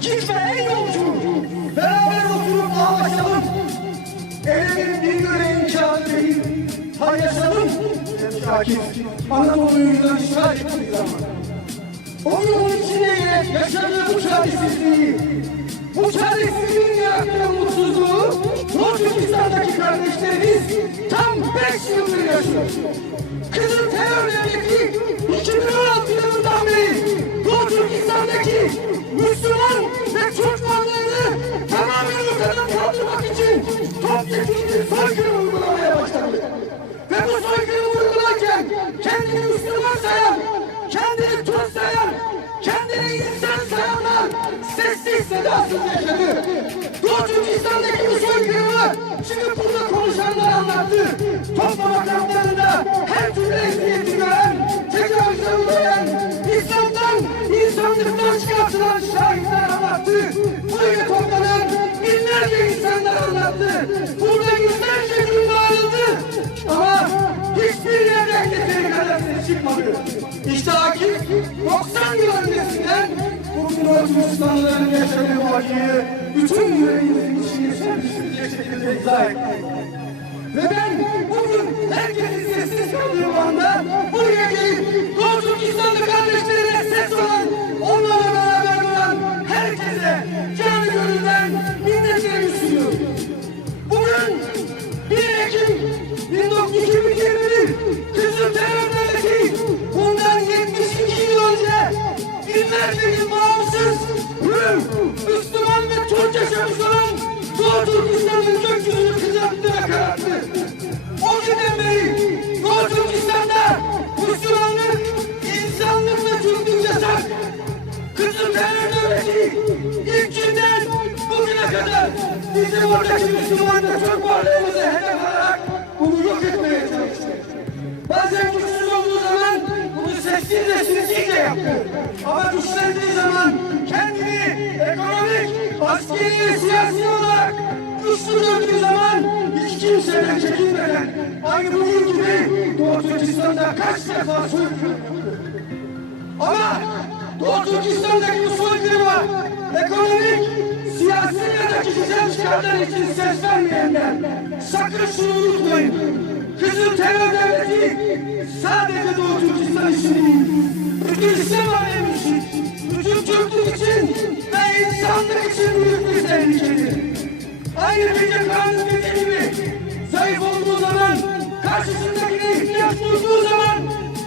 Gitme ey yolcu. Beraber oturup ağlaşalım. Elimin bir yüreğin kağıdı değil. Paylaşalım. Demiş Akif. Anadolu'yu işgal ettiği zaman. O yolun içinde yine yaşadığı bu çaresizliği, bu çaresizliğin yarattığı mutsuzluğu Doğu Türkistan'daki kardeşlerimiz tam 5 yıldır yaşıyor. Kızıl terörlerdeki 2016 yılından beri Doğu Türkistan'daki Müslüman ve Türk varlığını tamamen ortadan kaldırmak için topyekun bir soykırım uygulamaya başladı. Ve bu soykırımı uygularken kendini Müslüman sayan, kendini Türk sayan, kendini insan sayanlar sessiz sedasız yaşadı. Doğu Türkistan'daki bu soykırımı şimdi burada konuşanlar anlattı. Toplama kamplarında her türlü eziyeti gören, tecavüze uğrayan, İslam'dan, insanlıktan çıkartılan şahitler anlattı. Buraya toplanan binlerce insanlar anlattı. Burada yüzlerce gün bağırıldı. Ama hiçbir yerden yeteri kadar ses çıkmadı. İşte Akif 90 yıl öncesinden bugün o Müslümanların yaşadığı bu acıyı bütün yüreğimizin içine serpiştirecek şekilde izah etti. Ve ben bugün herkesin sessiz kaldığı anda buraya gelip Doğu Türkistanlı kardeşlerine ses olan, onlarla beraber olan herkese canı gönülden minnetlerimi sunuyorum. Bugün 1 Ekim 1921 Kızıl Terör Devleti bundan 72 yıl önce binlerce yıl bağımsız, hür, Müslüman ve Türk yaşamış olan Doğu Türkistan'ın gökyüzünü kızarttı ve kararttı. O günden beri Doğu Türkistan'da Müslümanlık, insanlık ve Türklük yasak. Kızıl Terör Devleti ilk günden bugüne kadar bizim oradaki Müslüman ve Türk varlığımızı hedef alarak bunu yok etmeye çalıştı. Bazen güçsüz olduğu zaman bunu sessiz ve sinsice yaptı. Ama güçlendiği zaman kendini ekonomik, askeri ve siyasi olarak güçlü gördüğü zaman hiç kimseden çekinmeden aynı bugün gibi Doğu Türkistan'da kaç defa soykırım yaptı. Ama Doğu Türkistan'daki bu soykırıma ekonomik, siyasi ya da kişisel çıkarlar için ses vermeyenler sakın şunu unutmayın. Kızıl Terör Devleti sadece Doğu Türkistan için değil, bütün İslam alemi için, bütün Türklük için ve insanlık için büyük bir tehlikedir. Aynı Gece Kanun dediği gibi zayıf olduğu zaman, karşısındakine ihtiyaç duyduğu zaman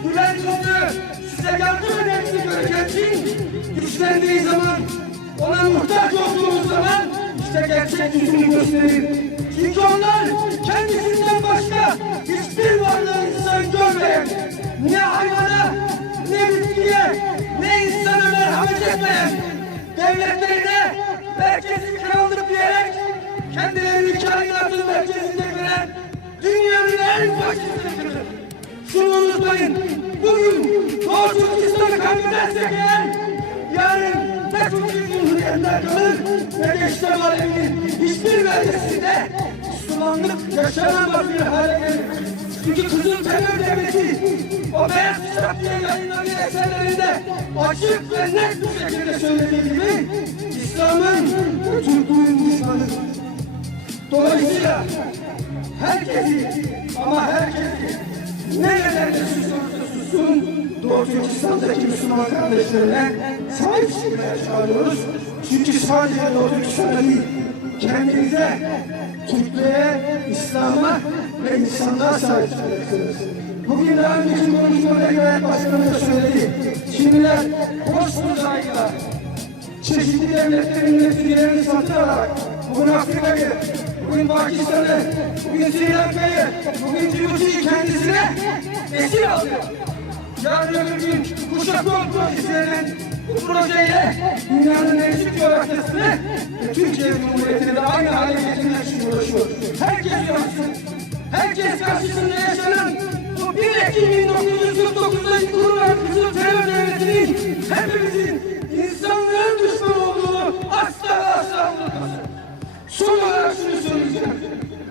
gülen yüzlü size yardım edersini göreceği için güçlendiği zaman, ona muhtaç olduğunuz zaman işte gerçek yüzünü gösterir. Çünkü onlar kendisinden başka hiçbir varlığı insan görmeyen, ne hayvana, ne bitkiye, ne insana merhamet etmeyen, devletlerine merkezi krallık diyerek kendilerini kainatın merkezinde gören dünyanın en faşistleridir. Şunu unutmayın, bugün Doğu Türkistan'ı kaybedersek eğer, yarın ne Türkiye Cumhuriyetler kalır ne de İslam aleminin hiçbir bölgesinde Müslümanlık yaşanamaz bir hale gelir. Çünkü Kızıl Terör Devleti o beyaz kitap diye yayınlanan eserlerinde açık ve net bir şekilde söylediği gibi İslam'ın ve Türklüğün düşmanıdır. Dolayısıyla herkesi ama herkesi nerelerde susursa sussun Doğu Türkistan'daki Müslüman kardeşlerine sahip çıkmaya çağırıyoruz. Çünkü sadece Doğu Türkistan'da değil, kendinize, Türklüğe, İslam'a ve insanlığa sahip çıkacaksınız. Bugün daha önceki konuşmada Genel Başkanı da söyledi. Şimdiler boş uzayla çeşitli devletlerin mevzilerini satın alarak bugün Afrika'yı, bugün Pakistan'ı, bugün Sri Lanka'yı, bugün Cibuti'yi kendisine esir alıyor. Yarın öbür gün Kuşak Yol Projesi'nin bu projeyle dünyanın mevcut coğrafyasını ve Türkiye Cumhuriyeti'ni de aynı hale getirmek için uğraşıyor. Herkes yansın. Herkes karşısında yaşanan bu 1 Ekim 1949'da kurulan Kızıl Terör Devleti'nin hepimizin insanlığın düşmanı olduğunu asla unutmasın. Son olarak şunu söyleyeceğim.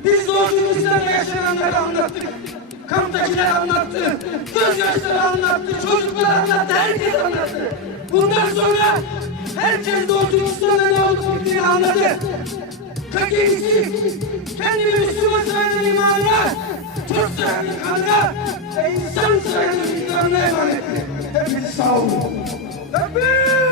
Biz Doğu Türkistan'da yaşananları anlattık. Kamptakiler anlattı, gözyaşları anlattı, çocuklar anlattı, herkes anlattı. Bundan sonra Herkes Doğu Türkistan'da ne olduğunu bittiğini anladı. Tek iyisi kendi Müslüman sayılan imanına, Türk sayılan kanına ve insan sayılan vicdanına emanet. Hepiniz sağ olun. Hepiniz!